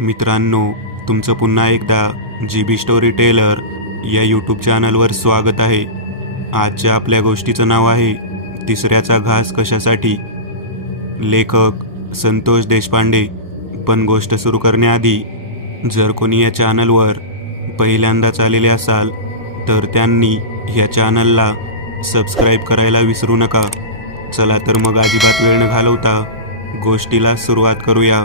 मित्रांनो, तुमचं पुन्हा एकदा GB स्टोरी टेलर या यूट्यूब चॅनलवर स्वागत आहे. आजच्या आपल्या गोष्टीचं नाव आहे तिसऱ्याचा घास कशासाठी. लेखक संतोष देशपांडे. पण गोष्ट सुरू करण्याआधी जर कोणी या चॅनलवर पहिल्यांदाच आलेले असाल तर त्यांनी या चॅनलला सबस्क्राईब करायला विसरू नका. चला तर मग अजिबात वेळ न घालवता गोष्टीला सुरुवात करूया.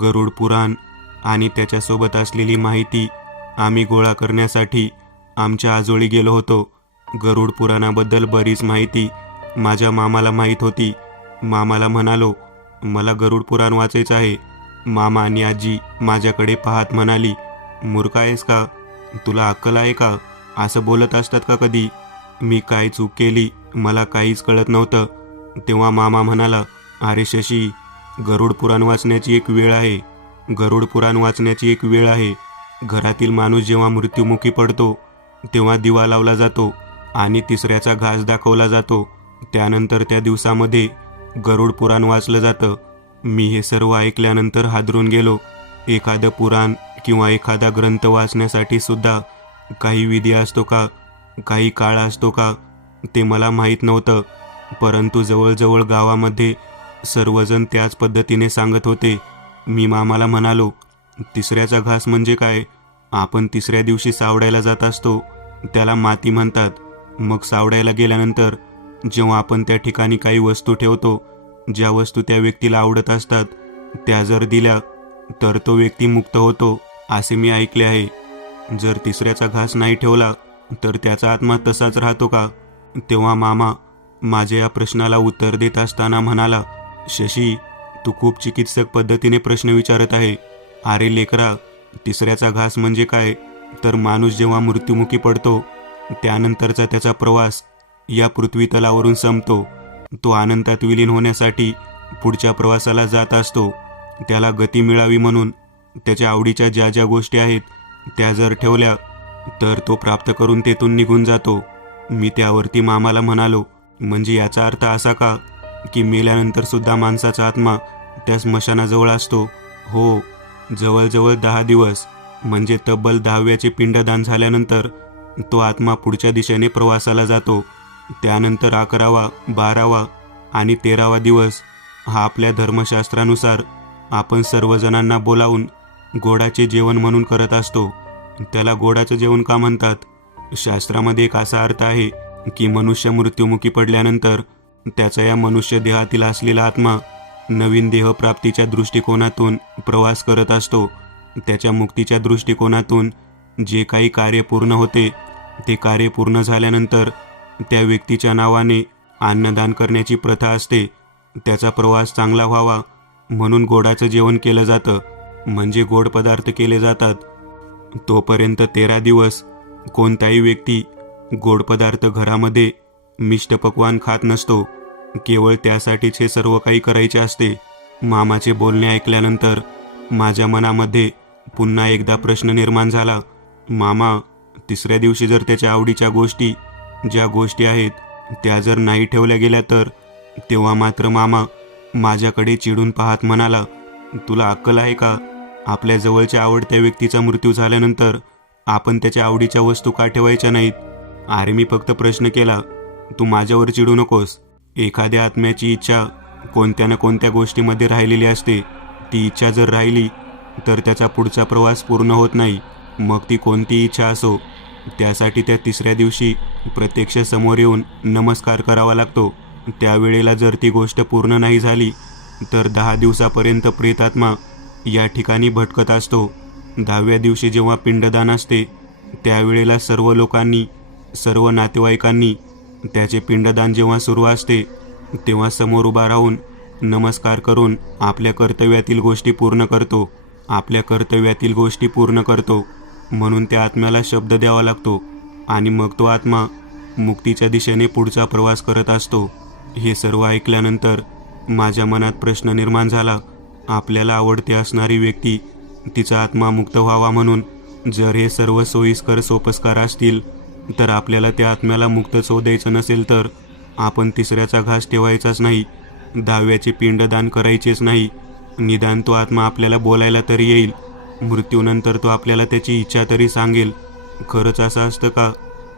गरुड पुराण आणि त्याच्यासोबत असलेली माहिती आम्ही गोळा करण्यासाठी आमच्या आजोळी गेलो होतो. गरुड पुराणाबद्दल बरीच माहिती माझ्या मामाला माहीत होती. मामाला म्हणालो, मला गरुड पुराण वाचायचं आहे. मामा आणि आजी माझ्याकडे पाहत म्हणाली, मूर्ख आहेस का? तुला अक्कल आहे का? असं बोलत असतात का कधी? मी काय चूक केली मला काहीच कळत नव्हतं. तेव्हा मामा म्हणाला, अरे शशी, गरुड पुराण वाचण्याची एक वेळ आहे. गरुड पुराण वाचण्याची एक वेळ आहे. घरातील माणूस जेव्हा मृत्युमुखी पडतो तेव्हा दिवा लावला जातो आणि तिसऱ्याचा घास दाखवला जातो. त्यानंतर त्या दिवसामध्ये गरुड पुराण वाचलं जातं. मी हे सर्व ऐकल्यानंतर हादरून गेलो. एखादं पुराण किंवा एखादा ग्रंथ वाचण्यासाठी सुद्धा काही विधी असतो का, काही काळ असतो का, ते मला माहीत नव्हतं. परंतु जवळजवळ गावामध्ये सर्वजण त्याच पद्धतीने सांगत होते. मी मामाला म्हणालो, तिसऱ्याचा घास म्हणजे काय? आपण तिसऱ्या दिवशी सावडायला जात असतो, त्याला माती म्हणतात. मग सावडायला गेल्यानंतर जेव्हा आपण त्या ठिकाणी काही वस्तू ठेवतो, ज्या वस्तू त्या व्यक्तीला आवडत असतात त्या जर दिल्या तर तो व्यक्ती मुक्त होतो असे मी ऐकले आहे. जर तिसऱ्याचा घास नाही ठेवला तर त्याचा आत्मा तसाच राहतो का? तेव्हा मामा माझ्या या प्रश्नाला उत्तर देत असताना म्हणाला, शशी, तू खूप चिकित्सक पद्धतीने प्रश्न विचारत आहे. अरे लेकरा, तिसऱ्याचा घास म्हणजे काय? तर माणूस जेव्हा मृत्युमुखी पडतो त्यानंतरचा त्याचा प्रवास या पृथ्वी तलावरून संपतो. तो अनंतात विलीन होण्यासाठी पुढच्या प्रवासाला जात असतो. त्याला गती मिळावी म्हणून त्याच्या आवडीच्या ज्या ज्या गोष्टी आहेत त्या जर ठेवल्या तर तो प्राप्त करून तेथून निघून जातो. मी त्यावरती मामाला म्हणालो, म्हणजे याचा अर्थ असा का की मेल्यानंतर सुद्धा माणसाचा आत्मा त्या स्मशानाजवळ असतो? हो, जवळजवळ 10 दिवस म्हणजे तब्बल 10व्याचे पिंडदान झाल्यानंतर तो आत्मा पुढच्या दिशेने प्रवासाला जातो. त्यानंतर 11वा, 12वा आणि 13वा दिवस हा आपल्या धर्मशास्त्रानुसार आपण सर्वजणांना बोलावून गोडाचे जेवण म्हणून करत असतो. त्याला गोडाचं जेवण का म्हणतात? शास्त्रामध्ये एक असा अर्थ आहे की मनुष्य मृत्युमुखी पडल्यानंतर त्याचा या मनुष्य देहातील असलेला आत्मा नवीन देहप्राप्तीच्या दृष्टिकोनातून प्रवास करत असतो. त्याच्या मुक्तीच्या दृष्टिकोनातून जे काही कार्य पूर्ण होते ते कार्य पूर्ण झाल्यानंतर त्या व्यक्तीच्या नावाने अन्नदान करण्याची प्रथा असते. त्याचा प्रवास चांगला व्हावा म्हणून गोडाचं जेवण केलं जातं, म्हणजे गोड पदार्थ केले जातात. तोपर्यंत 13 दिवस कोणताही व्यक्ती गोड पदार्थ घरामध्ये मिष्ट पक्वान खात नसतो. केवळ त्यासाठीच हे सर्व काही करायचे असते. मामाचे बोलणे ऐकल्यानंतर माझ्या मनामध्ये पुन्हा एकदा प्रश्न निर्माण झाला. मामा, तिसऱ्या दिवशी जर त्याच्या आवडीच्या गोष्टी ज्या गोष्टी आहेत त्या जर नाही ठेवल्या गेल्या तर? तेव्हा मात्र मामा माझ्याकडे चिडून पाहत म्हणाला, तुला अक्कल आहे का? आपल्या जवळच्या आवडत्या व्यक्तीचा मृत्यू झाल्यानंतर आपण त्याच्या आवडीच्या वस्तू का ठेवायच्या नाहीत? अरे मी फक्त प्रश्न केला, तू माझ्यावर चिडू नकोस. एखाद्या आत्म्याची इच्छा कोणत्या ना कोणत्या गोष्टीमध्ये राहिलेली असते. ती इच्छा जर राहिली तर त्याचा पुढचा प्रवास पूर्ण होत नाही, मग ती कोणती इच्छा असो. त्यासाठी त्या तिसऱ्या दिवशी प्रत्यक्ष समोर येऊन नमस्कार करावा लागतो. त्यावेळेला जर ती गोष्ट पूर्ण नाही झाली तर 10 दिवसापर्यंत प्रेतात्मा या ठिकाणी भटकत असतो. 10व्या दिवशी जेव्हा पिंडदान असते त्यावेळेला सर्व लोकांनी, सर्व नातेवाईकांनी त्याचे पिंडदान जेव्हा सुरू असते तेव्हा समोर उभा राहून नमस्कार करून आपल्या कर्तव्यातील गोष्टी पूर्ण करतो. आपल्या कर्तव्यातील गोष्टी पूर्ण करतो म्हणून त्या आत्म्याला शब्द द्यावा लागतो आणि मग तो आत्मा मुक्तीच्या दिशेने पुढचा प्रवास करत असतो. हे सर्व ऐकल्यानंतर माझ्या मनात प्रश्न निर्माण झाला, आपल्याला आवडते असणारी व्यक्ती, तिचा आत्मा मुक्त व्हावा म्हणून जर हे सर्व सोयीस्कर सोपस्कार असतील, तर आपल्याला त्या आत्म्याला मुक्तच होऊ द्यायचं नसेल तर आपण तिसऱ्याचा घास ठेवायचाच नाही, 10व्याचे पिंडदान करायचेच नाही. निदान तो आत्मा आपल्याला बोलायला तरी येईल. मृत्यूनंतर तो आपल्याला त्याची इच्छा तरी सांगेल. खरंच असं असतं का?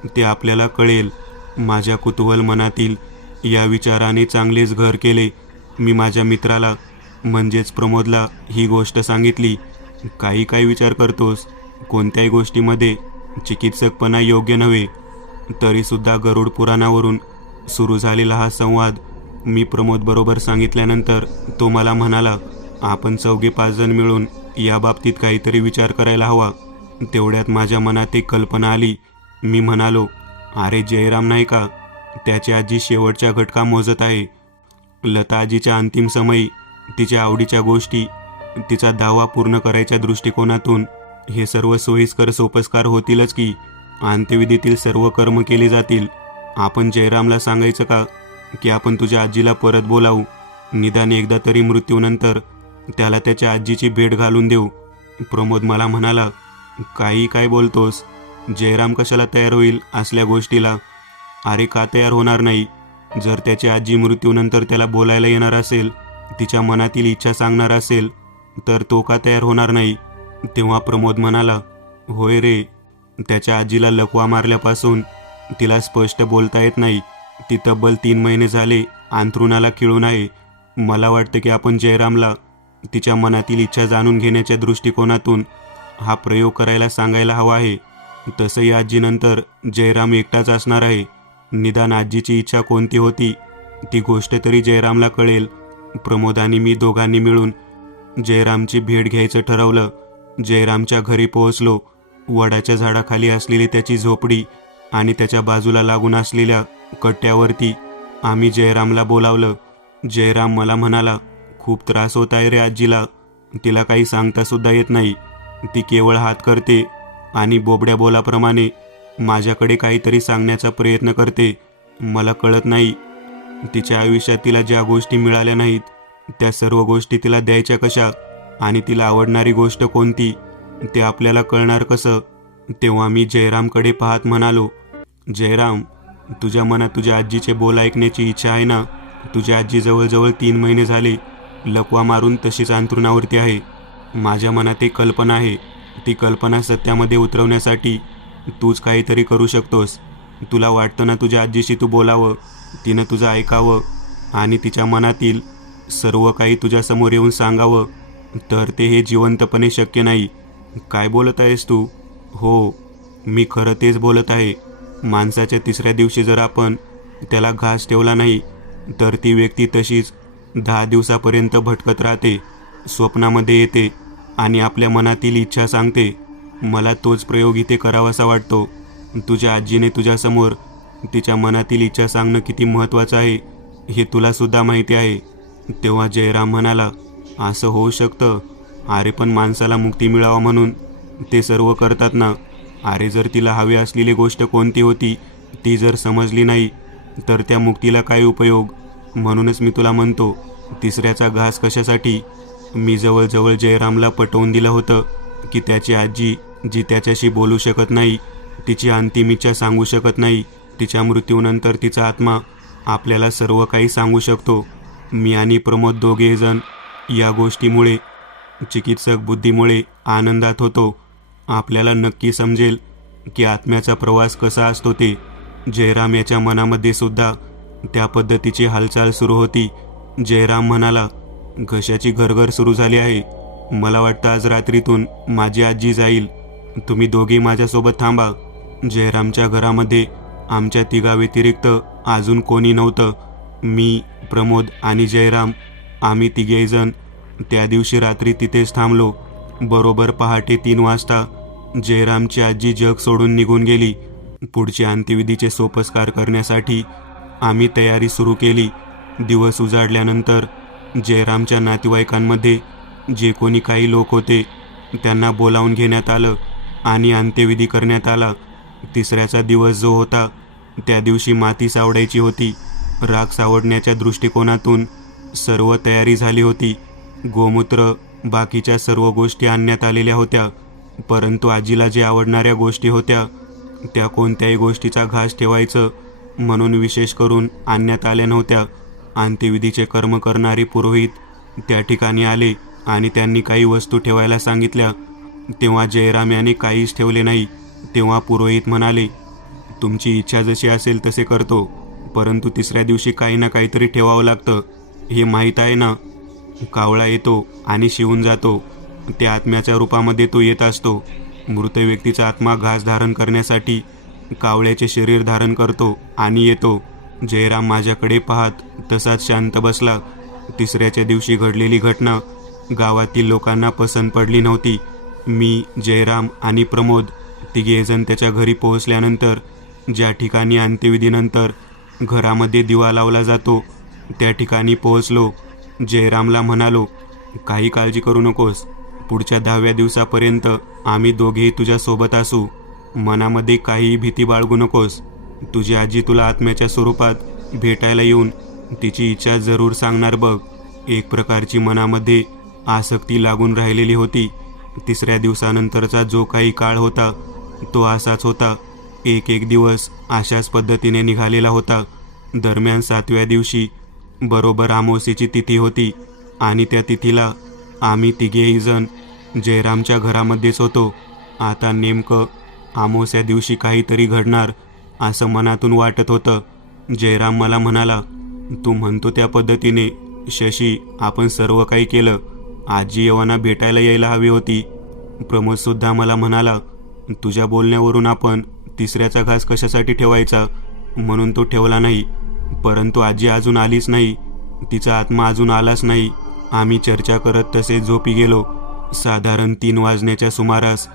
ते आपल्याला कळेल. माझ्या कुतूहल मनातील या विचाराने चांगलेच घर केले. मी माझ्या मित्राला म्हणजेच प्रमोदला ही गोष्ट सांगितली. काही काय विचार करतोस? कोणत्याही गोष्टीमध्ये चिकित्सकपणा योग्य नव्हे. तरीसुद्धा गरुड पुराणावरून सुरू झालेला हा संवाद मी प्रमोदबरोबर सांगितल्यानंतर तो मला म्हणाला, आपण 4-5 जण मिळून या बाबतीत काहीतरी विचार करायला हवा. तेवढ्यात माझ्या मनात एक कल्पना आली. मी म्हणालो, अरे जयराम नाही का, त्याची आजी शेवटच्या घटका मोजत आहे. लता आजीच्या अंतिम समयी तिच्या आवडीच्या गोष्टी, तिचा दावा पूर्ण करायच्या दृष्टिकोनातून हे सर्व सोयीस्कर सोपस्कार होतीलच की. अंत्यविधीतील सर्व कर्म केले जातील. आपण जयरामला सांगायचं का की आपण तुझ्या आजीला परत बोलावू? निदान एकदा तरी मृत्यूनंतर त्याला त्याच्या आजीची भेट घालून देऊ. प्रमोद मला म्हणाला, काही काय बोलतोस? जयराम कशाला तयार होईल असल्या गोष्टीला? अरे का तयार होणार नाही? जर त्याची आजी मृत्यूनंतर त्याला बोलायला येणार असेल, तिच्या मनातील इच्छा सांगणार असेल, तर तो का तयार होणार नाही? तेव्हा प्रमोद म्हणाला, होय रे, त्याच्या आजीला लकवा मारल्यापासून तिला स्पष्ट बोलता येत नाही. ती तब्बल 3 महिने झाले अंथरुणाला खिळून आहे. मला वाटतं की आपण जयरामला तिच्या मनातील इच्छा जाणून घेण्याच्या दृष्टिकोनातून हा प्रयोग करायला सांगायला हवा आहे. तसंही आजीनंतर जयराम एकटाच असणार आहे. निदान आजीची इच्छा कोणती होती ती गोष्ट तरी जयरामला कळेल. प्रमोद आणि मी दोघांनी मिळून जयरामची भेट घ्यायचं ठरवलं. जयरामच्या घरी पोहोचलो. वडाच्या झाडाखाली असलेली त्याची झोपडी आणि त्याच्या बाजूला लागून असलेल्या कट्ट्यावरती आम्ही जयरामला बोलावलं. जयराम मला म्हणाला, खूप त्रास होत आहे रे आजीला. तिला काही सांगतासुद्धा येत नाही. ती केवळ हात करते आणि बोबड्या बोलाप्रमाणे माझ्याकडे काहीतरी सांगण्याचा प्रयत्न करते. मला कळत नाही, तिच्या आयुष्यात तिला ज्या गोष्टी मिळाल्या नाहीत त्या सर्व गोष्टी तिला द्यायच्या कशा, आणि तिला आवडणारी गोष्ट कोणती ते आपल्याला कळणार कसं? तेव्हा मी जयरामकडे पाहत म्हणालो, जयराम, तुझ्या मनात तुझ्या आजीचे बोल ऐकण्याची इच्छा आहे ना? तुझी आजी जवळजवळ 3 महिने झाले लकवा मारून तशीच अंथरुणावरती आहे. माझ्या मनात एक कल्पना आहे. ती कल्पना सत्यामध्ये उतरवण्यासाठी तूच काहीतरी करू शकतोस. तुला वाटतं ना तुझ्या आजीशी तू बोलावं, तिनं तुझं ऐकावं आणि तिच्या मनातील सर्व काही तुझ्यासमोर येऊन सांगावं, तर ते हे जिवंतपणे शक्य नाही. काय बोलत आहेस तू? हो, मी खरं तेच बोलत आहे. माणसाच्या 3ऱ्या दिवशी जर आपण त्याला घास ठेवला नाही तर ती व्यक्ती तशीच 10 दिवसापर्यंत भटकत राहते, स्वप्नामध्ये येते आणि आपल्या मनातील इच्छा सांगते. मला तोच प्रयोग इथे करावासा वाटतो. तुझ्या आजीने तुझ्यासमोर तिच्या मनातील इच्छा सांगणं किती महत्त्वाचं आहे हे तुलासुद्धा माहिती आहे. तेव्हा जयराम म्हणाला, असं होऊ शकतं? अरे पण माणसाला मुक्ती मिळावा म्हणून ते सर्व करतात ना. अरे जर तिला हवी असलेली गोष्ट कोणती होती ती जर समजली नाही तर त्या मुक्तीला काय उपयोग? म्हणूनच मी तुला म्हणतो, 3ऱ्याचा घास कशासाठी? मी जवळजवळ जयरामला पटवून दिलं होतं की त्याची आजी जी त्याच्याशी बोलू शकत नाही, तिची अंतिम इच्छा सांगू शकत नाही, तिच्या मृत्यूनंतर तिचा आत्मा आपल्याला सर्व काही सांगू शकतो. मी आणि प्रमोद दोघेजण या गोष्टीमुळे, चिकित्सक बुद्धीमुळे आनंदात होतो. आपल्याला नक्की समजेल की आत्म्याचा प्रवास कसा असतो ते. जयराम याच्या मनामध्ये सुद्धा त्या पद्धतीची हालचाल सुरू होती. जयराम म्हणाला, घशाची घरघर सुरू झाली आहे. मला वाटतं आज रात्रीतून माझी आजी जाईल. तुम्ही दोघे माझ्यासोबत थांबा. जयरामच्या घरामध्ये आमच्या तिघाव्यतिरिक्त अजून कोणी नव्हतं. मी, प्रमोद आणि जयराम, आम्ही तिघेजण त्या दिवशी रात्री तिथेच थांबलो. बरोबर पहाटे 3 वाजता जयरामची आजी जग सोडून निघून गेली. पुढचे अंत्यविधीचे सोपस्कार करण्यासाठी आम्ही तयारी सुरू केली. दिवस उजाडल्यानंतर जयरामच्या नातेवाईकांमध्ये जे कोणी काही लोक होते त्यांना बोलावून घेण्यात आलं आणि अंत्यविधी करण्यात आला. 3ऱ्याचा दिवस जो होता त्या दिवशी माती सावडायची होती. राख सावडण्याच्या दृष्टिकोनातून सर्व तयारी झाली होती. गोमूत्र, बाकीच्या सर्व गोष्टी आणण्यात आलेल्या होत्या, परंतु आजीला जे आवडणाऱ्या गोष्टी होत्या त्या कोणत्याही गोष्टीचा घास ठेवायचं म्हणून विशेष करून आणण्यात आल्या नव्हत्या. अंत्यविधीचे कर्म करणारे पुरोहित त्या ठिकाणी आले आणि त्यांनी काही वस्तू ठेवायला सांगितल्या. तेव्हा जयराम याने काहीच ठेवले नाही. तेव्हा पुरोहित म्हणाले, तुमची इच्छा जशी असेल तसे करतो, परंतु तिसऱ्या दिवशी काही ना काहीतरी ठेवावं लागतं, हे माहीत आहे ना. कावळा येतो आणि शिवून जातो, त्या आत्म्याच्या रूपामध्ये तो येत असतो. मृत व्यक्तीचा आत्मा घास धारण करण्यासाठी कावळ्याचे शरीर धारण करतो आणि येतो. जयराम माझ्याकडे पाहत तसाच शांत बसला. तिसऱ्याच्या दिवशी घडलेली घटना गावातील लोकांना पसंत पडली नव्हती. मी, जयराम आणि प्रमोद तिघेजण त्याच्या घरी पोहोचल्यानंतर ज्या ठिकाणी अंत्यविधीनंतर घरामध्ये दिवा लावला जातो त्या ठिकाणी पोहोचलो. जयरामला म्हणालो, काही काळजी करू नकोस, पुढच्या 10व्या दिवसापर्यंत आम्ही दोघेही तुझ्यासोबत असू. मनामध्ये काहीही भीती बाळगू नकोस. तुझी आजी तुला आत्म्याच्या स्वरूपात भेटायला येऊन तिची इच्छा जरूर सांगणार बघ. एक प्रकारची मनामध्ये आसक्ती लागून राहिलेली होती. तिसऱ्या दिवसानंतरचा जो काही काळ होता तो असाच होता. एक दिवस अशाच पद्धतीने निघालेला होता. दरम्यान 7व्या दिवशी बरोबर अमावास्येची तिथी होती आणि त्या तिथीला आम्ही तिघेही जण जयरामच्या घरामध्येच होतो. आता नेमकं अमावास्या दिवशी काहीतरी घडणार असं मनातून वाटत होतं. जयराम मला म्हणाला, तू म्हणतो त्या पद्धतीने शशी आपण सर्व काही केलं. आजी येवाना भेटायला यायला हवी होती. प्रमोदसुद्धा मला म्हणाला, तुझ्या बोलण्यावरून आपण तिसऱ्याचा घास कशासाठी ठेवायचा म्हणून तो ठेवला नाही, परंतु आजी अजून आलीच नाही, तिचा आत्मा अजून आलाच नाही. आम्ही चर्चा करत तसे झोपी गेलो. साधारण 3 वाजण्याच्या सुमारास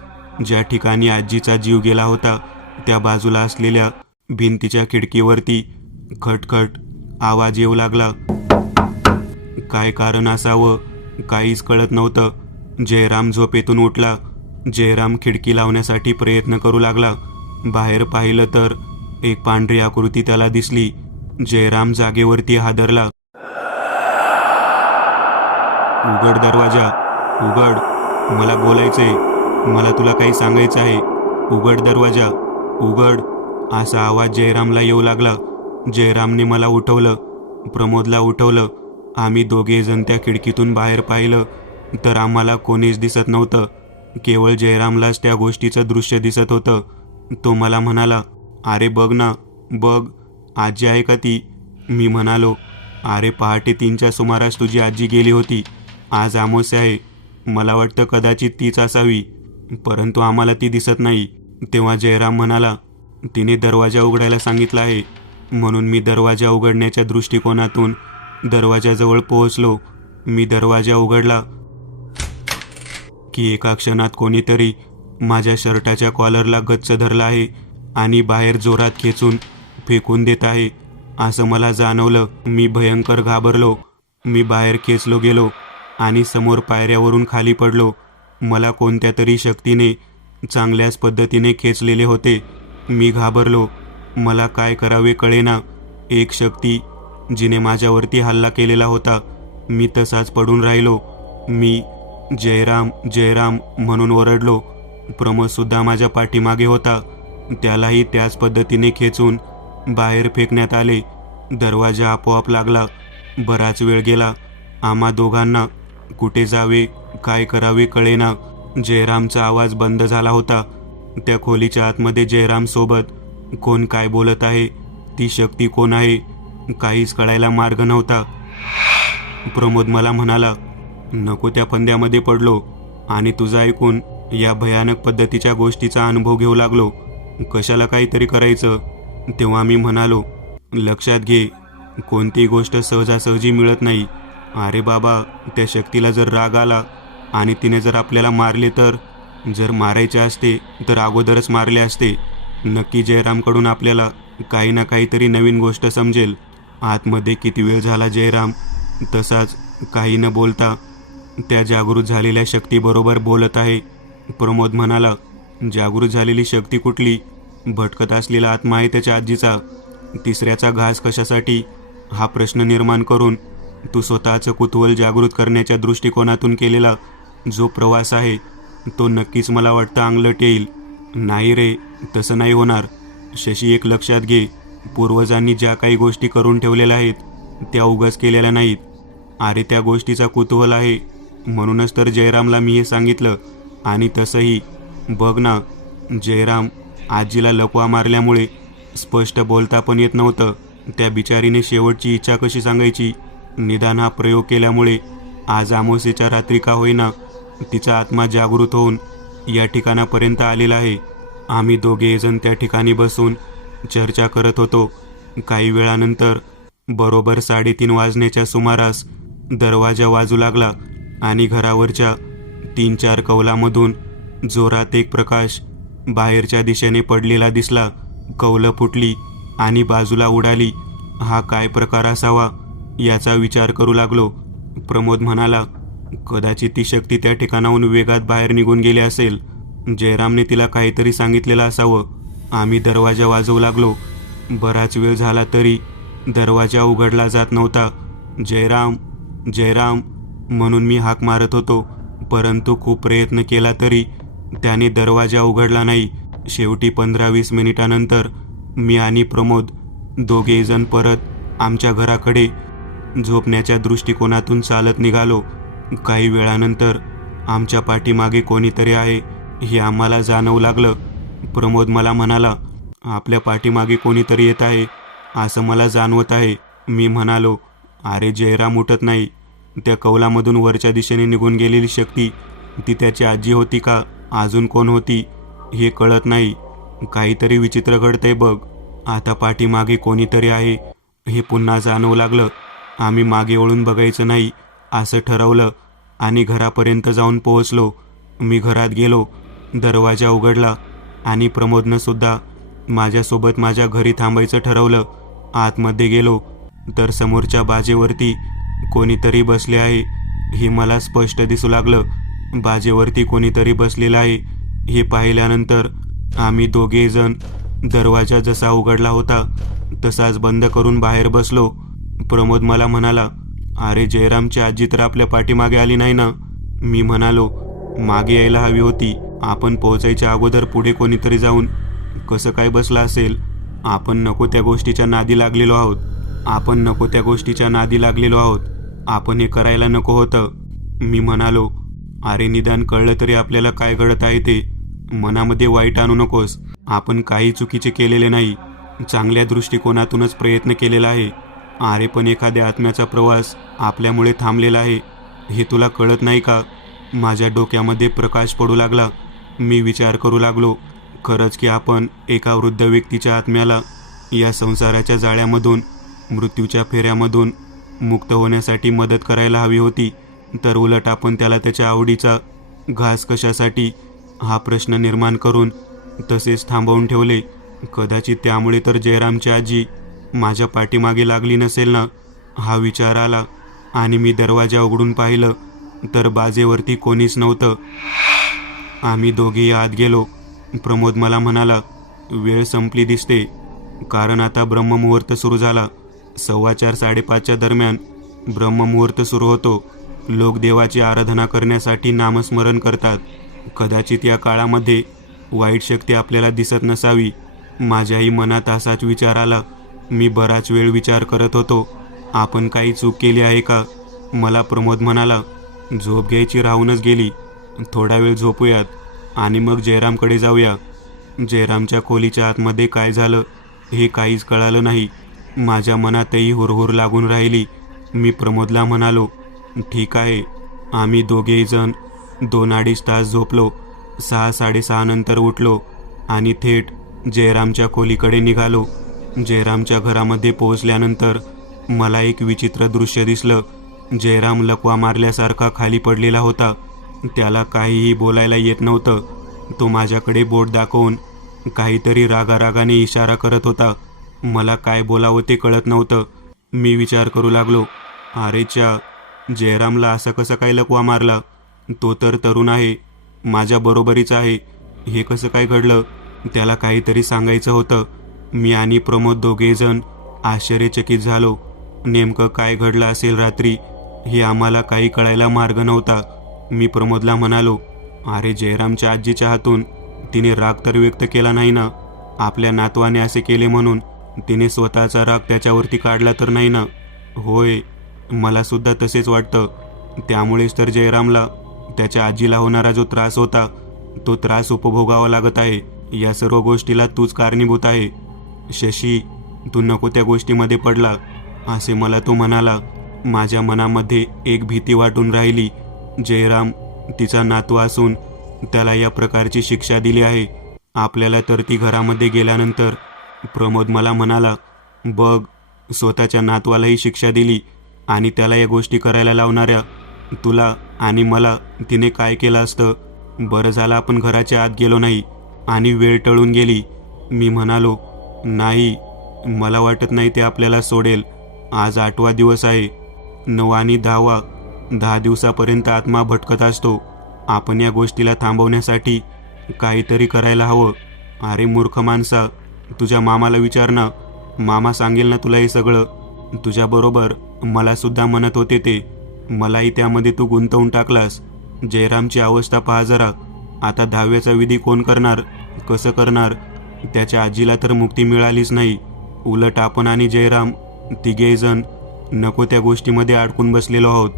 ज्या ठिकाणी आजीचा जीव गेला होता त्या बाजूला असलेल्या भिंतीच्या खिडकीवरती खटखट आवाज येऊ लागला. काय कारण असावं काहीच कळत नव्हतं. जयराम झोपेतून उठला. जयराम खिडकी लावण्यासाठी प्रयत्न करू लागला. बाहेर पाहिलं तर एक पांढरी आकृती त्याला दिसली. जयराम जागेवरती हादरला. उघड दरवाजा, उघड, मला बोलायचंय, मला तुला काही सांगायचं आहे, उघड दरवाजा, उघड, असा आवाज जयरामला येऊ लागला. जयरामने मला उठवलं, प्रमोदला उठवलं. आम्ही दोघेजण त्या खिडकीतून बाहेर पाहिलं तर आम्हाला कोणीच दिसत नव्हतं. केवळ जयरामलाच त्या गोष्टीचं दृश्य दिसत होतं. तो मला म्हणाला, अरे बघ ना, बघ, आजी आहे का ती? मी म्हणालो, अरे पहाटे 3च्या सुमारास तुझी आजी गेली होती. आज अमावास्या आहे, मला वाटतं कदाचित तीच असावी, परंतु आम्हाला ती दिसत नाही. तेव्हा जयराम म्हणाला, तिने दरवाजा उघडायला सांगितला आहे. म्हणून मी दरवाजा उघडण्याच्या दृष्टिकोनातून दरवाजाजवळ पोहोचलो. मी दरवाजा उघडला की एका क्षणात कोणीतरी माझ्या शर्टाच्या कॉलरला गच्च धरला आहे आणि बाहेर जोरात खेचून फेकून देत आहे असं मला जाणवलं. मी भयंकर घाबरलो. मी बाहेर खेचलो गेलो आणि समोर पायऱ्यावरून खाली पडलो. मला कोणत्या तरी शक्तीने चांगल्याच पद्धतीने खेचलेले होते. मी घाबरलो. मला काय करावे कळेना. एक शक्ती जिने माझ्यावरती हल्ला केलेला होता. मी तसाच पडून राहिलो. मी जयराम जयराम म्हणून ओरडलो. प्रमोदसुद्धा माझ्या पाठीमागे होता. त्यालाही त्याच पद्धतीने खेचून बाहेर फेकण्यात आले. दरवाजा आपोआप लागला. बराच वेळ गेला. आम्हा दोघांना कुठे जावे काय करावे कळेना. जयरामचा आवाज बंद झाला होता. त्या खोलीच्या आतमध्ये जयरामसोबत कोण काय बोलत आहे, ती शक्ती कोण आहे, काहीच कळायला मार्ग नव्हता. प्रमोद मला म्हणाला, नको त्या फंद्यामध्ये पडलो आणि तुझं ऐकून या भयानक पद्धतीच्या गोष्टीचा अनुभव घेऊ लागलो. कशाला काहीतरी करायचं. तेव्हा मी म्हणालो, लक्षात घे, कोणतीही गोष्ट सहजासहजी मिळत नाही. अरे बाबा, त्या शक्तीला जर राग आला आणि तिने जर आपल्याला मारले तर, जर मारायचे असते तर अगोदरच मारले असते. नक्की जयरामकडून आपल्याला काही ना काहीतरी नवीन गोष्ट समजेल. आतमध्ये किती वेळ झाला जयराम तसाच काही न बोलता त्या जागृत झालेल्या शक्तीबरोबर बोलत आहे. प्रमोद म्हणाला, जागृत झालेली शक्ती कुठली? भटकत असलेला आत्मा आहे त्याच्या आजीचा. तिसऱ्याचा घास कशासाठी हा प्रश्न निर्माण करून तू स्वतःचं कुतूहल जागृत करण्याच्या दृष्टिकोनातून केलेला जो प्रवास आहे तो नक्कीच मला वाटतं अंगलट येईल. नाही रे, तसं नाही होणार. शशी, एक लक्षात घे, पूर्वजांनी ज्या काही गोष्टी करून ठेवलेल्या आहेत त्या उगाच केलेल्या नाहीत. अरे, त्या गोष्टीचा कुतूहल आहे म्हणूनच तर जयरामला मी हे सांगितलं. आणि तसंही बघ ना, जयराम आजीला लकवा मारल्यामुळे स्पष्ट बोलता पण येत नव्हतं. त्या बिचारीने शेवटची इच्छा कशी सांगायची? निदान हा प्रयोग केल्यामुळे आज अमावस्येच्या रात्री का होईना तिचा आत्मा जागृत होऊन या ठिकाणापर्यंत आलेला आहे. आम्ही दोघेजण त्या ठिकाणी बसून चर्चा करत होतो. काही वेळानंतर बरोबर 3:30 वाजण्याच्या सुमारास दरवाजा वाजू लागला आणि घरावरच्या 3-4 कौलामधून जोरात एक प्रकाश बाहेरच्या दिशेने पडलेला दिसला. कौलं फुटली आणि बाजूला उडाली. हा काय प्रकार असावा याचा विचार करू लागलो. प्रमोद म्हणाला, कदाचित ती शक्ती त्या ठिकाणाहून वेगात बाहेर निघून गेली असेल. जयरामने तिला काहीतरी सांगितलेलं असावं. आम्ही दरवाजा वाजवू लागलो. बराच वेळ झाला तरी दरवाजा उघडला जात नव्हता. जयराम, जयराम म्हणून मी हाक मारत होतो, परंतु खूप प्रयत्न केला तरी त्याने दरवाजा उघडला नाही. शेवटी 15-20 मिनिटानंतर मी आणि प्रमोद दोघेजण परत आमच्या घराकडे झोपण्याच्या दृष्टिकोनातून चालत निघालो. काही वेळानंतर आमच्या पाठीमागे कोणीतरी आहे हे आम्हाला जाणवू लागलं. प्रमोद मला म्हणाला, आपल्या पाठीमागे कोणीतरी येत आहे असं मला जाणवत आहे. मी म्हणालो, अरे जयराम उठत नाही. त्या कौलामधून वरच्या दिशेने निघून गेलेली शक्ती ती त्याची आजी होती का अजून कोण होती हे कळत नाही. काहीतरी विचित्र घडतंय बघ. आता पाठीमागे कोणीतरी आहे हे पुन्हा जाणवू लागलं. आम्ही मागे वळून बघायचं नाही असं ठरवलं आणि घरापर्यंत जाऊन पोहोचलो. मी घरात गेलो, दरवाजा उघडला आणि प्रमोदनं सुद्धा माझ्यासोबत माझ्या घरी थांबायचं ठरवलं. आतमध्ये गेलो तर समोरच्या बाजेवरती कोणीतरी बसले आहे हे मला स्पष्ट दिसू लागलं. बाजेवरती कोणीतरी बसलेलं आहे हे पाहिल्यानंतर आम्ही दोघेजण दरवाजा जसा उघडला होता तसाच बंद करून बाहेर बसलो. प्रमोद मला म्हणाला, अरे जयरामची आजी तर आपल्या पाठीमागे आली नाही ना? मी म्हणालो, मागे यायला हवी होती. आपण पोहोचायच्या अगोदर पुढे कोणीतरी जाऊन कसं काय बसला असेल? आपण नको त्या गोष्टीच्या नादी लागलेलो आहोत. आपण हे करायला नको होतं. मी म्हणालो, अरे निदान कळलं तरी आपल्याला काय घडत आहे ते. मनामध्ये वाईट आणू नकोस. आपण काही चुकीचे केलेले नाही. चांगल्या दृष्टिकोनातूनच प्रयत्न केलेला आहे. अरे पण एखाद्या आत्म्याचा प्रवास आपल्यामुळे थांबलेला आहे हे तुला कळत नाही का? माझ्या डोक्यामध्ये प्रकाश पडू लागला. मी विचार करू लागलो, खरंच की आपण एका वृद्ध व्यक्तीच्या आत्म्याला या संसाराच्या जाळ्यामधून, मृत्यूच्या फेऱ्यामधून मुक्त होण्यासाठी मदत करायला हवी होती. तर उलट आपण त्याला त्याच्या आवडीचा घास कशासाठी हा प्रश्न निर्माण करून तसेच थांबवून ठेवले. कदाचित त्यामुळे तर जयरामची आजी माझ्या पाठीमागे लागली नसेल ना, हा विचार आला आणि मी दरवाजा उघडून पाहिलं तर बाजेवरती कोणीच नव्हतं. आम्ही दोघेही आत गेलो. प्रमोद मला म्हणाला, वेळ संपली दिसते, कारण आता ब्रह्ममुहूर्त सुरू झाला. 4:15-5:30च्या दरम्यान ब्रह्ममुहूर्त सुरू होतो. लोक देवाची आराधना करण्यासाठी नामस्मरण करतात. कदाचित या काळामध्ये वाईट शक्ती आपल्याला दिसत नसावी. माझ्याही मनात असाच विचार आला. मी बराच वेळ विचार करत होतो, आपण काही चूक केली आहे का? मला प्रमोद म्हणाला, झोप घ्यायची राहूनच गेली. थोडा वेळ झोपूयात आणि मग जयरामकडे जाऊया. जयरामच्या खोलीच्या आतमध्ये काय झालं हे काहीच कळालं नाही. माझ्या मनातही हुरहुर लागून राहिली. मी प्रमोदला म्हणालो, ठीक आहे. आम्ही दोघेही जण 2-2.5 तास झोपलो. 6-6:30 नंतर उठलो आणि थेट जयरामच्या खोलीकडे निघालो. जयरामच्या घरामध्ये पोहोचल्यानंतर मला एक विचित्र दृश्य दिसलं. जयराम लकवा मारल्यासारखा खाली पडलेला होता. त्याला काहीही बोलायला येत नव्हतं. तो माझ्याकडे बोट दाखवून काहीतरी रागारागाने इशारा करत होता. मला काय बोलावं ते कळत नव्हतं. मी विचार करू लागलो, अरेच्या, जयरामला असं कसं काय लकवा मारला? तो तर तरुण आहे, माझ्या बरोबरीचा आहे. हे कसं काय घडलं? त्याला काहीतरी सांगायचं होतं. मी आणि प्रमोद दोघेजण आश्चर्यचकित झालो. नेमकं काय घडलं असेल रात्री हे आम्हाला काही कळायला मार्ग नव्हता. मी प्रमोदला म्हणालो, अरे जयरामच्या आजीच्या हातून तिने राग तर व्यक्त केला नाही ना? आपल्या नातवाने असे केले म्हणून तिने स्वतःचा राग त्याच्यावरती काढला तर नाही ना? होय, मला सुद्धा तसेच वाटतं. त्यामुळेच तर जयरामला त्याच्या आजीला होणारा जो त्रास होता तो त्रास उपभोगावा लागत आहे. या सर्व गोष्टीला तूच कारणीभूत आहे. शशी, तू नको त्या गोष्टीमध्ये पडला, असे मला तो म्हणाला. माझ्या मनामध्ये एक भीती वाटून राहिली. जयराम तिचा नातू असून त्याला या प्रकारची शिक्षा दिली आहे. आपल्याला तर ती घरामध्ये गेल्यानंतर प्रमोद मला म्हणाला, बघ, स्वतःच्या नातवालाही शिक्षा दिली आणि त्याला या गोष्टी करायला लावणाऱ्या तुला आणि मला तिने काय केलं असतं? बरं झालं आपण घराच्या आत गेलो नाही आणि वेळ टळून गेली. मी म्हणालो, नाही, मला वाटत नाही ते आपल्याला सोडेल. आज 8वा दिवस आहे. 9 आणि 10वा, 10 दिवसापर्यंत आत्मा भटकत असतो. आपण या गोष्टीला थांबवण्यासाठी काहीतरी करायला हवं. अरे मूर्ख माणसा, तुझ्या मामाला विचार ना, मामा सांगेल ना तुला हे सगळं. तुझ्याबरोबर मला सुद्धा म्हणत होते ते, मलाही त्यामध्ये तू गुंतवून टाकलास. जयरामची अवस्था पहा जरा. आता 10व्याचा विधी कोण करणार, कसं करणार? त्याच्या आजीला तर मुक्ती मिळालीच नाही. उलट आपण आणि जयराम तिघेही जण नको त्या गोष्टीमध्ये अडकून बसलेलो आहोत.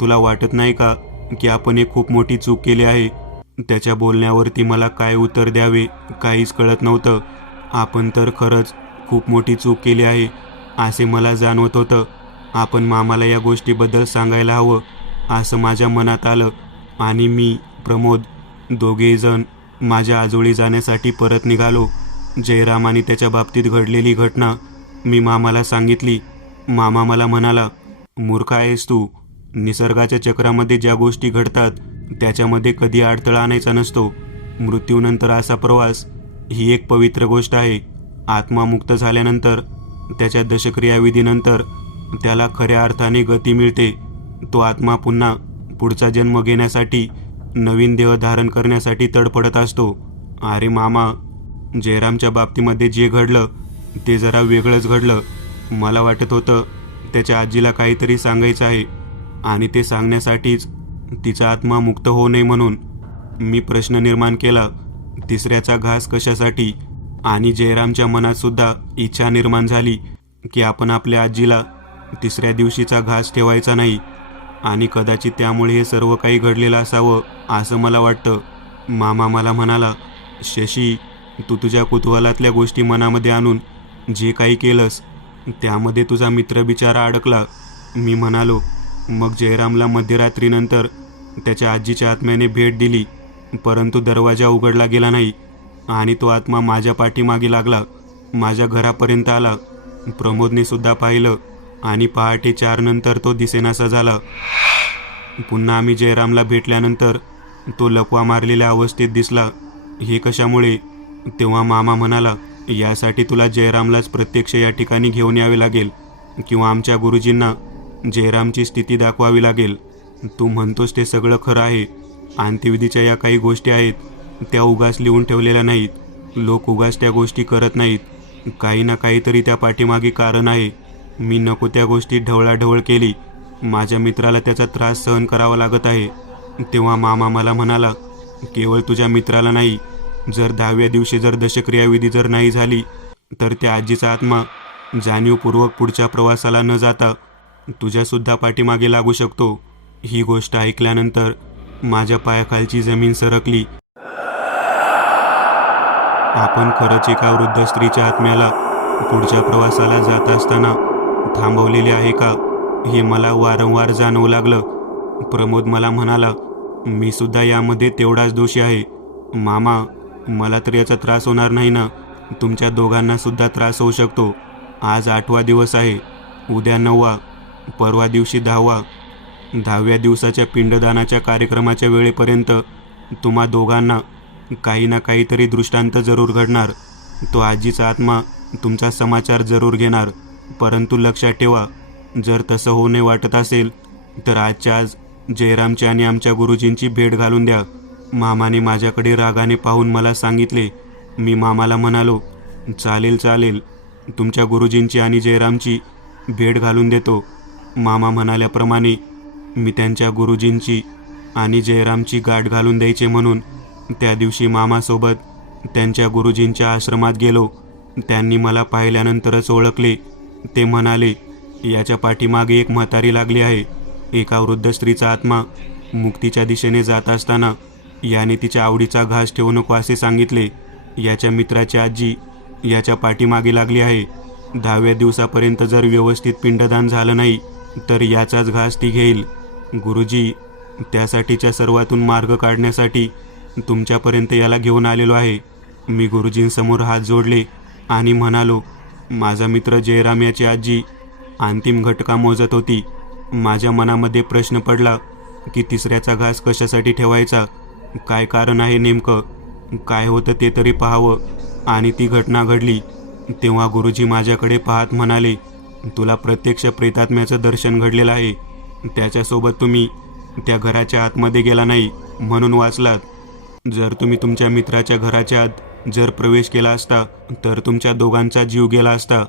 तुला वाटत नाही का की आपण एक खूप मोठी चूक केली आहे? त्याच्या बोलण्यावरती मला काय उत्तर द्यावे काहीच कळत नव्हतं. आपण तर खरंच खूप मोठी चूक केली आहे असे मला जाणवत होतं. आपण मामाला या गोष्टीबद्दल सांगायला हवं असं माझ्या मनात आलं आणि मी, प्रमोद दोघेही जण माझ्या आजोळी जाण्यासाठी परत निघालो. जयराम आणि त्याच्या बाबतीत घडलेली घटना मी मामाला सांगितली. मामा मला म्हणाला, मूर्ख आहेस तू. निसर्गाच्या चक्रामध्ये ज्या गोष्टी घडतात त्याच्यामध्ये कधी अडथळा आणायचा नसतो. मृत्यूनंतर असा प्रवास ही एक पवित्र गोष्ट आहे. आत्मा मुक्त झाल्यानंतर त्याच्या दशक्रियाविधीनंतर त्याला खऱ्या अर्थाने गती मिळते. तो आत्मा पुन्हा पुढचा जन्म घेण्यासाठी, नवीन देह धारण करण्यासाठी तडफडत असतो. अरे मामा, जयरामच्या बाबतीमध्ये जे घडलं ते जरा वेगळंच घडलं. मला वाटत होतं त्याच्या आजीला काहीतरी सांगायचं आहे आणि ते सांगण्यासाठीच तिचा आत्मा मुक्त होऊ नये म्हणून मी प्रश्न निर्माण केला, तिसऱ्याचा घास कशासाठी? आणि जयरामच्या मनात सुद्धा इच्छा निर्माण झाली की आपण आपल्या आजीला तिसऱ्या दिवशीचा घास ठेवायचा नाही. आणि कदाचित त्यामुळे हे सर्व काही घडलेलं असावं असं मला वाटतं. मामा मला म्हणाला, शशी, तू तुझ्या कुतूहलातल्या गोष्टी मनामध्ये आणून जे काही केलंस त्यामध्ये तुझा मित्र बिचारा अडकला. मी म्हणालो, मग जयरामला मध्यरात्रीनंतर त्याच्या आजीच्या आत्म्याने भेट दिली, परंतु दरवाजा उघडला गेला नाही आणि तो आत्मा माझ्या पाठीमागे लागला, माझ्या घरापर्यंत आला. प्रमोदने सुद्धा पाहिलं आणि पहाटे 4 नंतर तो दिसेनासा झाला. पुन्हा आम्ही जयरामला भेटल्यानंतर तो लकवा मारलेल्या अवस्थेत दिसला. हे कशामुळे? तेव्हा मामा म्हणाला, यासाठी तुला जयरामलाच प्रत्यक्ष या ठिकाणी घेऊन यावे लागेल किंवा आमच्या गुरुजींना जयरामची स्थिती दाखवावी लागेल. तू म्हणतोस ते सगळं खरं आहे. अंत्यविधीच्या या काही गोष्टी आहेत त्या उगाच लिहून ठेवलेल्या नाहीत. लोक उगाच त्या गोष्टी करत नाहीत. काही ना काहीतरी त्या पाठीमागे कारण आहे. मी नको त्या गोष्टी ढवळाढवळ केली. माझ्या मित्राला त्याचा त्रास सहन करावा लागत आहे. तेव्हा मामा मला म्हणाला, केवळ तुझ्या मित्राला नाही, जर 10व्या दिवशी जर दशक्रियाविधी जर नाही झाली तर त्या आजीचा आत्मा जाणीवपूर्वक पुढच्या प्रवासाला न जाता तुझ्यासुद्धा पाठीमागे लागू शकतो. ही गोष्ट ऐकल्यानंतर माझ्या पायाखालची जमीन सरकली. आपण खरंच एका वृद्ध स्त्रीच्या आत्म्याला पुढच्या प्रवासाला जात असताना थांबवलेले आहे का, हे मला वारंवार जाणवू लागलं. प्रमोद मला म्हणाला, मी सुद्धा यामध्ये तेवढाच दोषी आहे. मामा, मला तर याचा त्रास होणार नाही ना? तुमच्या दोघांना सुद्धा त्रास होऊ शकतो. आज 8वा दिवस आहे, उद्या 9वा, परवा दिवशी 10वा. 10व्या दिवसाच्या पिंडदानाच्या कार्यक्रमाच्या वेळेपर्यंत तुम्हा दोघांना काही ना काहीतरी दृष्टांत जरूर घडणार. तो आजीचा आत्मा तुमचा समाचार जरूर घेणार. परंतु लक्षात ठेवा, जर तसं होणे वाटत असेल तर आजच्या आज जयरामची आणि आमच्या गुरुजींची भेट घालून द्या. मामाने माझ्याकडे रागाने पाहून मला सांगितले. मी मामाला म्हणालो, चालेल चालेल, तुमच्या गुरुजींची आणि जयरामची भेट घालून देतो. मामा म्हणाल्याप्रमाणे मी त्यांच्या गुरुजींची आणि जयरामची गाठ घालून द्यायचे म्हणून त्या दिवशी मामासोबत त्यांच्या गुरुजींच्या आश्रमात गेलो. त्यांनी मला पाहिल्यानंतरच ओळखले. ते म्हणाले, याच्या पाठीमागे एक म्हातारी लागली आहे. एका वृद्ध स्त्रीचा आत्मा मुक्तीच्या दिशेने जात असताना याने तिच्या आवडीचा घास ठेवू नको असे सांगितले. याच्या मित्राची आजी याच्या पाठीमागे लागली आहे. 10व्या दिवसापर्यंत जर व्यवस्थित पिंडदान झालं नाही तर याचाच घास ती घेईल. गुरुजी, त्यासाठीच्या सर्वातून मार्ग काढण्यासाठी तुमच्यापर्यंत याला घेऊन आलेलो आहे. मी गुरुजींसमोर हात जोडले आणि म्हणालो, माझा मित्र जयराम याची आजी अंतिम घटका मोजत होती. माझ्या मनामध्ये प्रश्न पडला की तिसऱ्याचा घास कशासाठी ठेवायचा, काय कारण आहे नेमकं, काय होतं ते तरी पाहावं. आणि ती घटना घडली. तेव्हा गुरुजी माझ्याकडे पाहत म्हणाले, तुला प्रत्यक्ष प्रेतात्म्याचं दर्शन घडलेलं आहे. त्याच्यासोबत तुम्ही त्या घराच्या आतमध्ये गेला नाही म्हणून वाचलात. जर तुम्ही तुमच्या मित्राच्या घराच्या आत जर प्रवेश केला असता तर तुमच्या दोघांचा जीव गेला असता.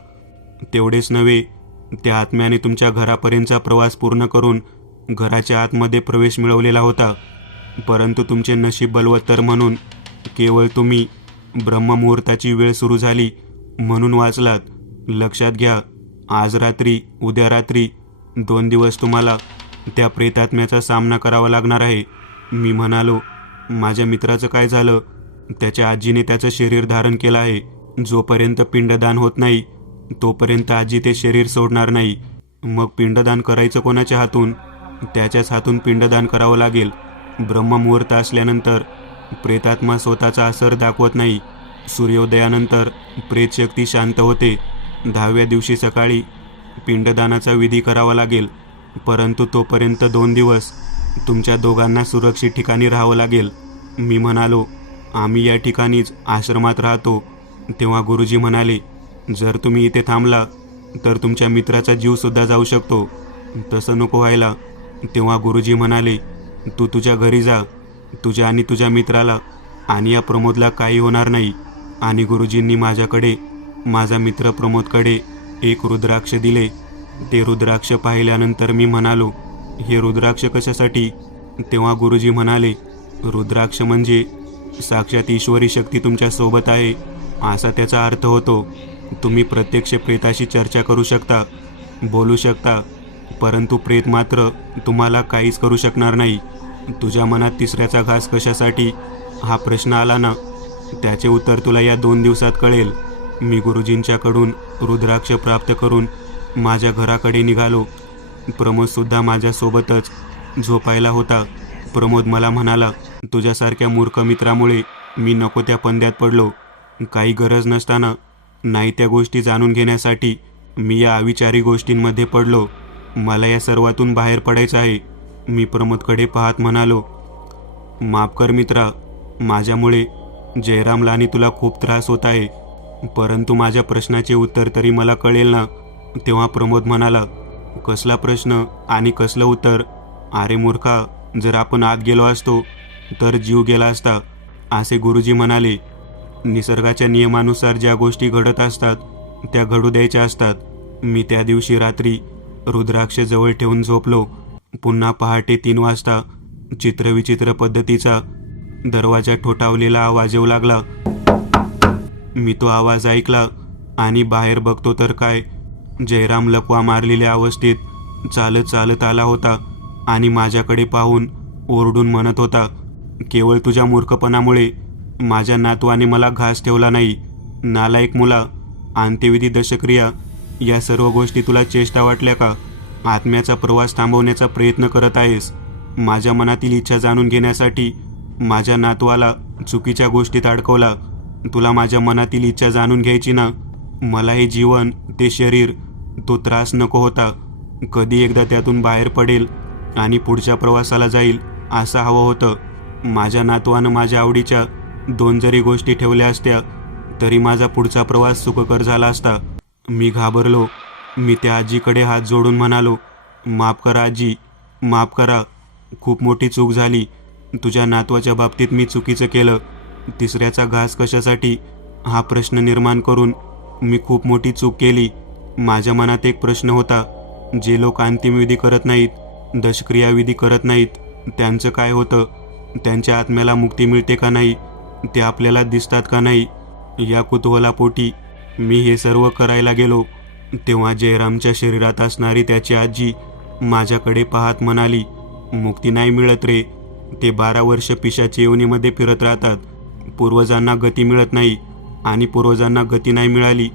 तेवढेच नव्हे, त्या आत्म्याने तुमच्या घरापर्यंतचा प्रवास पूर्ण करून घराच्या आतमध्ये प्रवेश मिळवलेला होता. परंतु तुमचे नशीब बलवत्तर म्हणून केवळ तुम्ही ब्रह्ममुहूर्ताची वेळ सुरू झाली म्हणून वाचलात. लक्षात घ्या, आज रात्री, उद्या रात्री 2 दिवस तुम्हाला त्या प्रेतात्म्याचा सामना करावा लागणार आहे. मी म्हणालो, माझ्या मित्राचं काय झालं? त्याच्या आजीने त्याचं शरीर धारण केलं आहे. जोपर्यंत पिंडदान होत नाही तोपर्यंत आजी ते शरीर सोडणार नाही. मग पिंडदान करायचं कोणाच्या हातून? त्याच्याच हातून पिंडदान करावं लागेल. ब्रह्ममुहूर्त असल्यानंतर प्रेतात्मा स्वतःचा असर दाखवत नाही. सूर्योदयानंतर प्रेतशक्ती शांत होते. 10व्या दिवशी सकाळी पिंडदानाचा विधी करावा लागेल. परंतु तोपर्यंत 2 दिवस तुमच्या दोघांना सुरक्षित ठिकाणी राहावं लागेल. मी म्हणालो, आम्ही या ठिकाणीच आश्रमात राहतो. तेव्हा गुरुजी म्हणाले, जर तुम्ही इथे थांबला तर तुमच्या मित्राचा जीवसुद्धा जाऊ शकतो. तसं नको व्हायला. तेव्हा गुरुजी म्हणाले, तू तुझ्या घरी जा. तुझ्या आणि तुझ्या मित्राला आणि या प्रमोदला काही होणार नाही. आणि गुरुजींनी माझ्याकडे, माझा मित्र प्रमोदकडे एक रुद्राक्ष दिले. ते रुद्राक्ष पाहिल्यानंतर मी म्हणालो, हे रुद्राक्ष कशासाठी? तेव्हा गुरुजी म्हणाले, रुद्राक्ष म्हणजे साक्षात ईश्वरी शक्ती तुमच्या सोबत आहे असा त्याचा अर्थ होतो. तुम्ही प्रत्यक्ष प्रेताशी चर्चा करू शकता, बोलू शकता, परंतु प्रेत मात्र तुम्हाला काहीच करू शकणार नाही. तुझ्या मनात तिसऱ्याचा घास कशासाठी हा प्रश्न आला ना, त्याचे उत्तर तुला या 2 दिवसात कळेल. मी गुरुजींच्याकडून रुद्राक्ष प्राप्त करून माझ्या घराकडे निघालो. प्रमोदसुद्धा माझ्यासोबतच झोपायला होता. प्रमोद मला म्हणाला, तुझ्यासारख्या मूर्ख मित्रामुळे मी नको त्या पंद्यात पडलो. काही गरज नसताना नाही त्या गोष्टी जाणून घेण्यासाठी मी या अविचारी गोष्टींमध्ये पडलो. मला या सर्वातून बाहेर पडायचं आहे. मी प्रमोदकडे पाहत म्हणालो, माफ कर मित्रा, माझ्यामुळे जयरामला आणि तुला खूप त्रास होत आहे. परंतु माझ्या प्रश्नाचे उत्तर तरी मला कळेल ना? तेव्हा प्रमोद म्हणाला, कसला प्रश्न आणि कसलं उत्तर? अरे मूर्खा, जर आपण आत गेलो असतो तर जीव गेला असता असे गुरुजी म्हणाले. निसर्गाच्या नियमानुसार ज्या गोष्टी घडत असतात त्या घडू द्यायच्या असतात. मी त्या दिवशी रात्री रुद्राक्ष जवळ ठेवून झोपलो. पुन्हा पहाटे 3 वाजता चित्रविचित्र पद्धतीचा दरवाजा ठोठावलेला आवाज येऊ लागला. मी तो आवाज ऐकला आणि बाहेर बघतो तर काय, जयराम लकवा मारलेल्या अवस्थेत चालत चालत आला होता आणि माझ्याकडे पाहून ओरडून म्हणत होता, केवळ तुझ्या मूर्खपणामुळे माझ्या नातवाने मला घास ठेवला नाही. नालायक मुला, अंत्यविधी, दशक्रिया या सर्व गोष्टी तुला चेष्टा वाटल्या का? आत्म्याचा प्रवास थांबवण्याचा प्रयत्न करत आहेस. माझ्या मनातील इच्छा जाणून घेण्यासाठी माझ्या नातवाला चुकीच्या गोष्टीत अडकवला. तुला माझ्या मनातील इच्छा जाणून घ्यायची ना? मला हे जीवन, ते शरीर, तो त्रास नको होता. कधी एकदा त्यातून बाहेर पडेल आणि पुढच्या प्रवासाला जाईल असं हवं होतं. माझ्या नातवानं माझ्या आवडीच्या 2 जरी गोष्टी ठेवल्या असत्या तरी माझा पुढचा प्रवास सुखकर झाला असता. मी घाबरलो. मी त्या आजीकडे हात जोडून म्हणालो, माफ करा आजी, माफ करा. खूप मोठी चूक झाली. तुझ्या नातवाच्या बाबतीत मी चुकीचं केलं. तिसऱ्याचा घास कशासाठी हा प्रश्न निर्माण करून मी खूप मोठी चूक केली. माझ्या मनात एक प्रश्न होता, जे लोक अंतिमविधी करत नाहीत, दशक्रियाविधी करत नाहीत, त्यांचं काय होतं? त्यांच्या आत्म्याला मुक्ती मिळते का नाही? ते आपल्याला दिसतात का नाही? या कुतूहलापोटी मी हे सर्व करायला गेलो तेव्हा जयरामच्या शरीरात असणारी त्याची आजी माझ्याकडे पाहत म्हणाली, मुक्ती नाही मिळत रे. ते 12 वर्ष पिशाची योनीमध्ये फिरत राहतात. पूर्वजांना गती मिळत नाही आणि पूर्वजांना गती नाही मिळाली,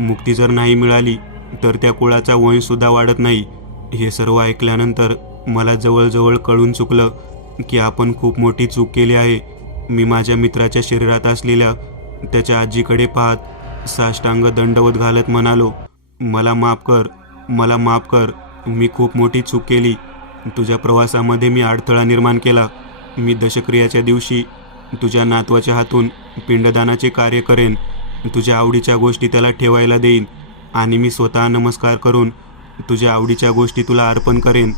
मुक्ती जर नाही मिळाली तर त्या कुळाचा वंशसुद्धा वाढत नाही. हे सर्व ऐकल्यानंतर मला जवळजवळ कळून चुकलं की आपण खूप मोठी चूक केली आहे. मी माझ्या मित्राच्या शरीरात असलेल्या त्याच्या आजीकडे पाहत साष्टांग दंडवत घालत म्हणालो, मला माफ कर, मला माफ कर. मी खूप मोठी चूक केली. तुझ्या प्रवासामध्ये मी अडथळा निर्माण केला. मी दशक्रियाच्या दिवशी तुझ्या नातवाच्या हातून पिंडदानाचे कार्य करेन. तुझ्या आवडीच्या गोष्टी त्याला ठेवायला देईन आणि मी स्वतः नमस्कार करून तुझ्या आवडीच्या गोष्टी तुला अर्पण करेन.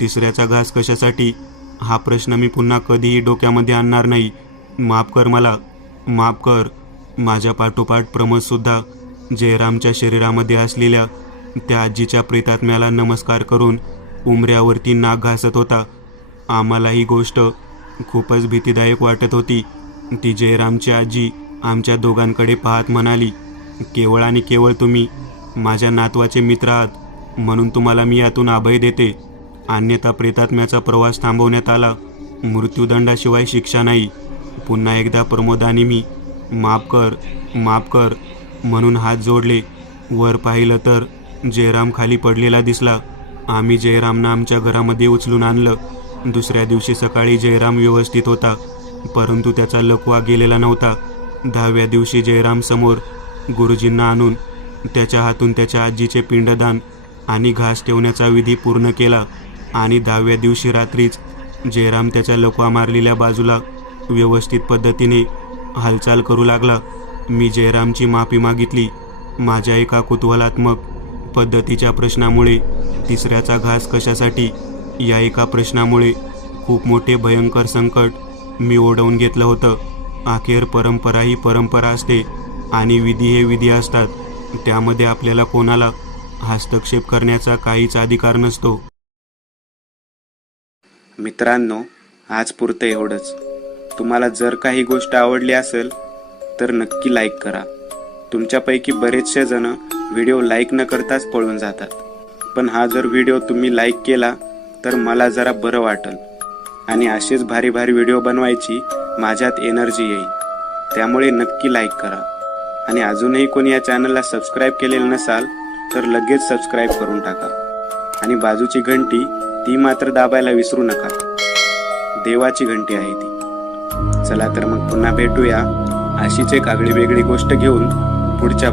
तिसऱ्याचा घास कशासाठी हा प्रश्न मी पुन्हा कधीही डोक्यामध्ये आणणार नाही. माफ कर मला, माफ कर. माझ्या पाठोपाठ प्रमोदसुद्धा जयरामच्या शरीरामध्ये असलेल्या त्या आजीच्या प्रेतात्म्याला नमस्कार करून उमऱ्यावरती नाक घासत होता. आम्हाला ही गोष्ट खूपच भीतीदायक वाटत होती. ती जयरामची आजी आमच्या दोघांकडे पाहत म्हणाली, केवळ आणि केवळ तुम्ही माझ्या नातवाचे मित्र आहात म्हणून तुम्हाला मी यातून अभय देते. अन्यथा प्रेतात्म्याचा प्रवास थांबवण्यात आला. मृत्यूदंडाशिवाय शिक्षा नाही. पुन्हा एकदा प्रमोदाने मी माफ कर, माफ कर म्हणून हात जोडले. वर पाहिलं तर जयराम खाली पडलेला दिसला. आम्ही जयरामना आमच्या घरामध्ये उचलून आणलं. दुसऱ्या दिवशी सकाळी जयराम व्यवस्थित होता, परंतु त्याचा लकवा गेलेला नव्हता. 10व्या दिवशी जयराम समोर गुरुजींना आणून त्याच्या हातून त्याच्या आजीचे पिंडदान आणि घास ठेवण्याचा विधी पूर्ण केला आणि 10व्या दिवशी रात्रीच जयराम त्याच्या लकवा मारलेल्या बाजूला व्यवस्थित पद्धतीने हालचाल करू लागला. मी जयरामची माफी मागितली. माझ्या एका कुतूहलात्मक पद्धतीच्या प्रश्नामुळे, तिसऱ्याचा घास कशासाठी या एका प्रश्नामुळे खूप मोठे भयंकर संकट मी ओढवून घेतलं होतं. अखेर परंपरा ही परंपरा असते आणि विधी हे विधी असतात. त्यामध्ये आपल्याला कोणाला हस्तक्षेप करण्याचा काहीच अधिकार नसतो. मित्रांनो, आज पुरतं एवढंच. तुम्हाला जर काही गोष्ट आवडली असेल तर नक्की लाईक करा. तुमच्यापैकी बरेचसे जण व्हिडिओ लाईक न करताच पळून जातात, पण हा जर व्हिडिओ तुम्ही लाईक केला तर मला जरा बरं वाटेल आणि असेच भारी भारी व्हिडिओ बनवायची माझ्यात एनर्जी येईल. त्यामुळे नक्की लाईक करा आणि अजूनही कोणी या चॅनलला सबस्क्राईब केलेलं नसाल तर लगेच सबस्क्राईब करून टाका आणि बाजूची घंटी ती मात्र दाबायला विसरू नका. देवाची घंटी आहे ती. चला तर मग पुन्हा भेटूया अशीच एक आगळी वेगळी गोष्ट घेऊन पुढच्या